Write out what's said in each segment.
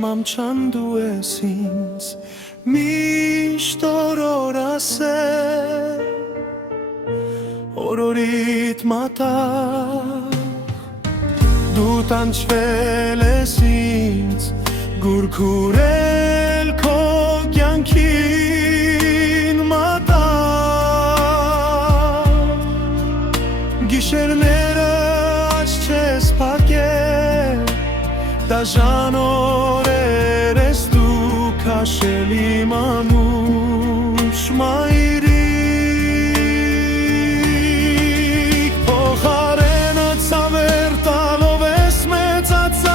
Մամչան դու ես ինձ միշտ օրոր ասել, օրորիդ մատաղ դու տանջվել ես ինձ, գուրգուրել քո կյանքին մատաղ, գիշերները աչ չես փակել, դաժան օրեր ես դու քաշել իմ անուշ մայրիկ, փոխարենը ցավեր տալով ես մեծացա,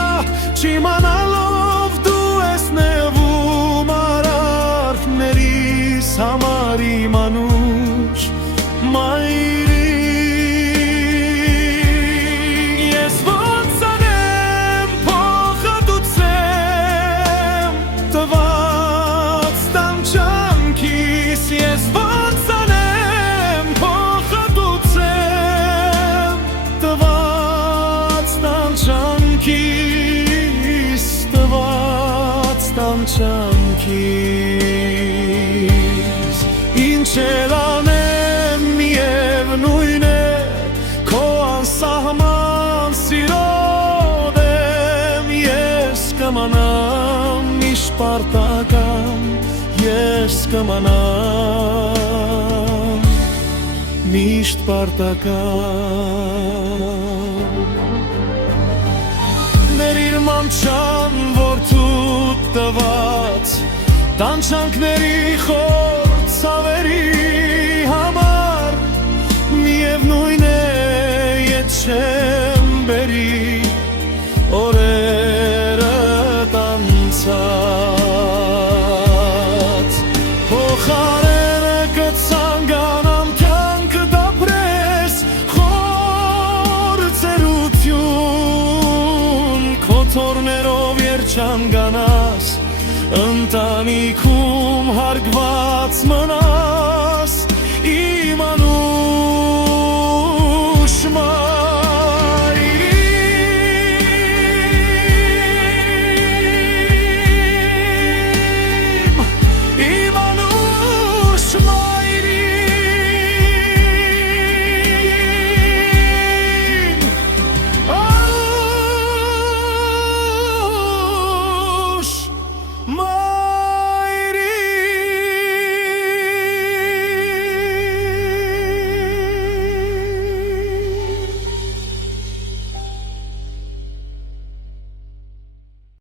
չիմանալով դու ես նեղում արարքներիս համար իմ անուշ մայրիկ, ես ոնց անեմ փոխհատուցեմ տված տանջանքիս, տված տանջանքիս, ինչ էլ անեմ միևնույն է, քո անսահման սիրո դեմ ես կմնամ միշտ պարտական, ես կմնամ միշտ պարտական, ներիր մամչան որդու տված տանջանքների խոր ցավերի համար, միևնույն է ետ չեմ բերի օրերը տանցած, փոխարենը կցանկանամ կյանքը դապրես խոր ծերություն, քո թորներով երջանկանաս, ընտանիքում հարգված մնաս